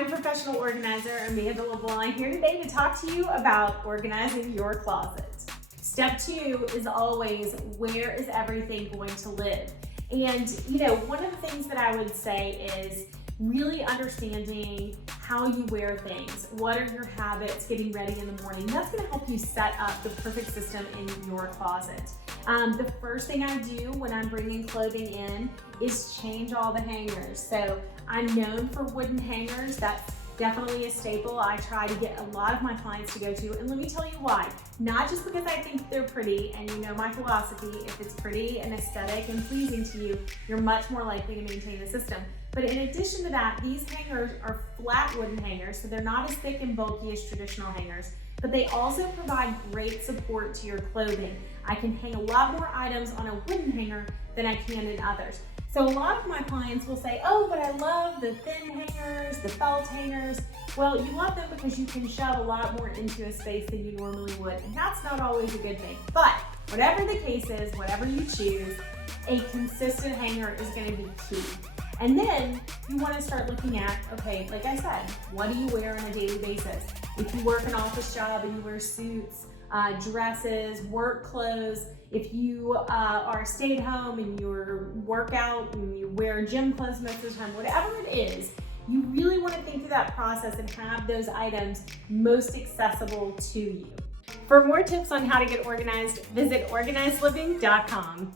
I'm professional organizer Amanda Leblanc here today to talk to you about organizing your closet. Step 2 is always, where is everything going to live? And one of the things that I would say is really understanding how you wear things. What are your habits getting ready in the morning? That's going to help you set up the perfect system in your closet. The first thing I do when I'm bringing clothing in is change all the hangers. So I'm known for wooden hangers. That's definitely a staple I try to get a lot of my clients to go to. And let me tell you why. Not just because I think they're pretty, and you know my philosophy, if it's pretty and aesthetic and pleasing to you, you're much more likely to maintain the system. But in addition to that, these hangers are flat wooden hangers, so they're not as thick and bulky as traditional hangers, but they also provide great support to your clothing. I can hang a lot more items on a wooden hanger than I can in others. So a lot of my clients will say, oh, but I love the thin hangers, the felt hangers. Well, you love them because you can shove a lot more into a space than you normally would, and that's not always a good thing. But whatever the case is, whatever you choose, a consistent hanger is going to be key. And then you want to start looking at, okay, like I said, what do you wear on a daily basis? If you work an office job and you wear suits, dresses, work clothes, if you are stay at home and you work out and you wear gym clothes most of the time, whatever it is, you really want to think through that process and have those items most accessible to you. For more tips on how to get organized, visit organizedliving.com.